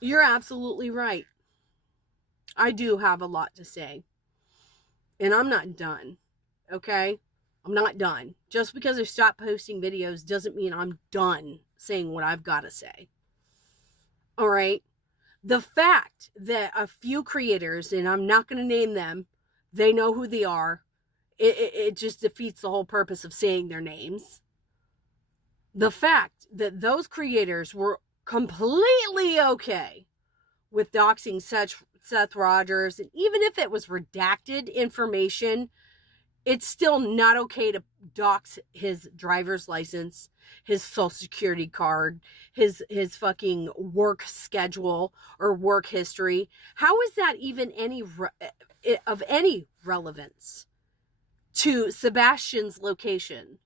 You're absolutely right. I do have a lot to say. And I'm not done. Okay? I'm not done. Just because I stopped posting videos doesn't mean I'm done saying what I've got to say. All right? The fact that a few creators, and I'm not going to name them, they know who they are, it just defeats the whole purpose of saying their names. The fact that those creators were completely okay with doxing Seth Rogers, and even if it was redacted information, it's still not okay to dox his driver's license, his social security card, his fucking work schedule or work history. How is that even of any relevance to Sebastian's location?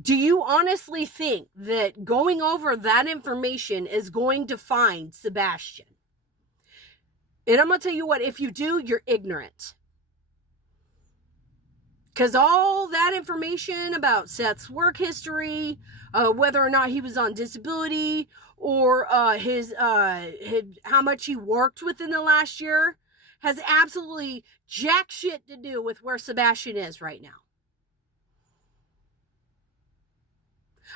Do you honestly think that going over that information is going to find Sebastian? And I'm going to tell you what, if you do, you're ignorant. Because all that information about Seth's work history, whether or not he was on disability, or how much he worked within the last year, has absolutely jack shit to do with where Sebastian is right now.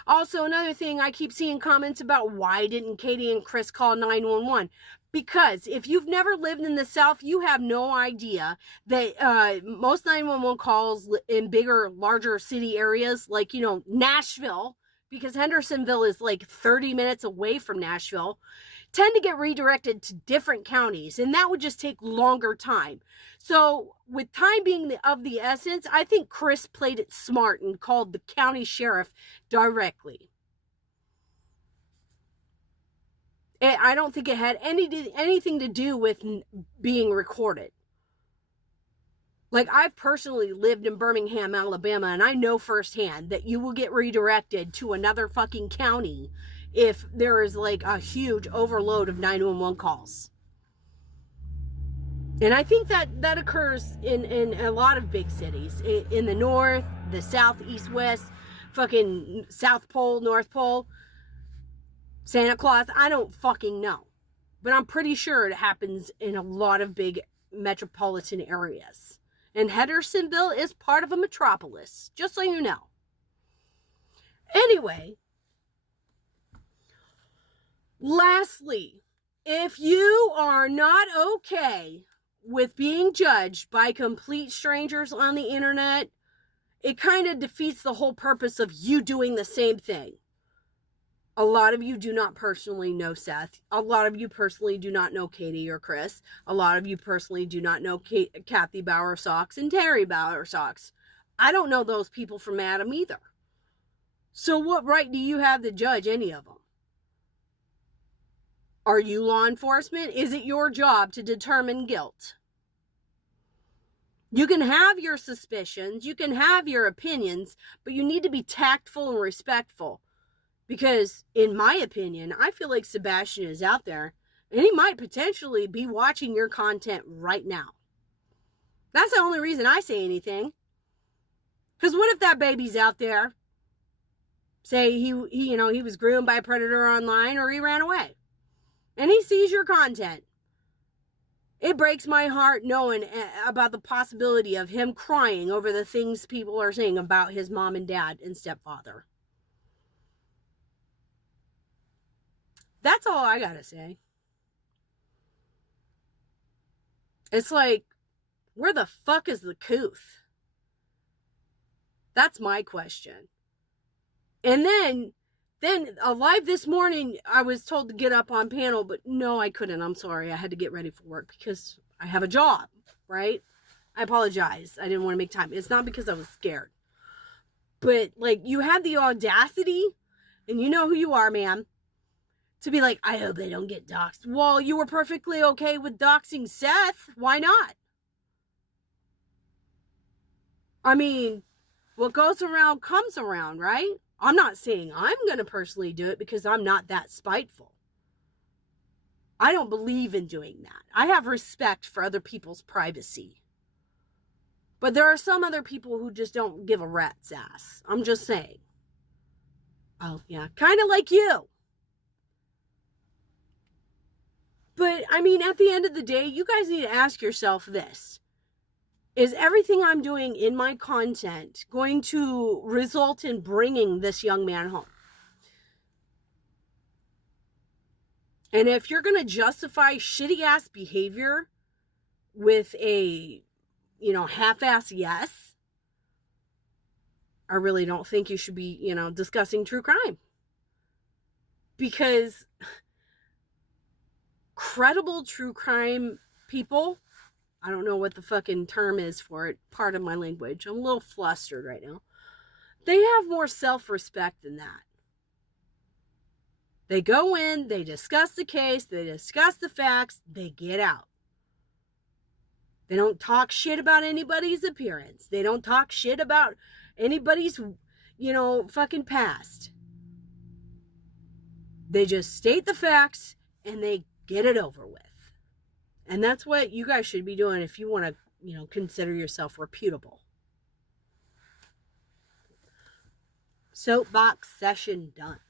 Also, another thing, I keep seeing comments about why didn't Katie and Chris call 911? Because if you've never lived in the South, you have no idea that most 911 calls in bigger, larger city areas, like, Nashville, because Hendersonville is like 30 minutes away from Nashville, tend to get redirected to different counties, and that would just take longer time. So with time being of the essence, I think Chris played it smart and called the county sheriff directly. I don't think it had anything to do with being recorded. Like, I've personally lived in Birmingham, Alabama, and I know firsthand that you will get redirected to another fucking county if there is like a huge overload of 911 calls. And I think that occurs in a lot of big cities. In the north, the south, east, west, fucking South Pole, North Pole, Santa Claus, I don't fucking know. But I'm pretty sure it happens in a lot of big metropolitan areas. And Hendersonville is part of a metropolis, just so you know. Anyway, lastly, if you are not okay with being judged by complete strangers on the internet, it kind of defeats the whole purpose of you doing the same thing. A lot of you do not personally know Seth. A lot of you personally do not know Katie or Chris. A lot of you personally do not know Kathy Bowersox and Terry Bowersox. I don't know those people from Adam either. So what right do you have to judge any of them? Are you law enforcement? Is it your job to determine guilt? You can have your suspicions, you can have your opinions, but you need to be tactful and respectful. Because, in my opinion, I feel like Sebastian is out there, and he might potentially be watching your content right now. That's the only reason I say anything. Because what if that baby's out there? Say he was groomed by a predator online, or he ran away, and he sees your content. It breaks my heart knowing about the possibility of him crying over the things people are saying about his mom and dad and stepfather. That's all I gotta say. It's like, where the fuck is the couth? That's my question. And then live this morning, I was told to get up on panel, but no, I couldn't. I'm sorry. I had to get ready for work because I have a job, right? I apologize. I didn't want to make time. It's not because I was scared. But, like, you had the audacity, and you know who you are, ma'am, to be like, I hope I don't get doxxed. Well, you were perfectly okay with doxing Seth. Why not? I mean, what goes around comes around, right? I'm not saying I'm going to personally do it because I'm not that spiteful. I don't believe in doing that. I have respect for other people's privacy. But there are some other people who just don't give a rat's ass. I'm just saying. Oh, yeah. Kind of like you. I mean, at the end of the day, you guys need to ask yourself this. Is everything I'm doing in my content going to result in bringing this young man home? And if you're going to justify shitty ass behavior with a, half-ass yes, I really don't think you should be, discussing true crime. Because credible true crime people, I don't know what the fucking term is for it, pardon my language, I'm a little flustered right now. They have more self-respect than that. They go in, they discuss the case, they discuss the facts, they get out. They don't talk shit about anybody's appearance. They don't talk shit about anybody's, fucking past. They just state the facts and they get it over with. And that's what you guys should be doing if you want to, consider yourself reputable. Soapbox session done.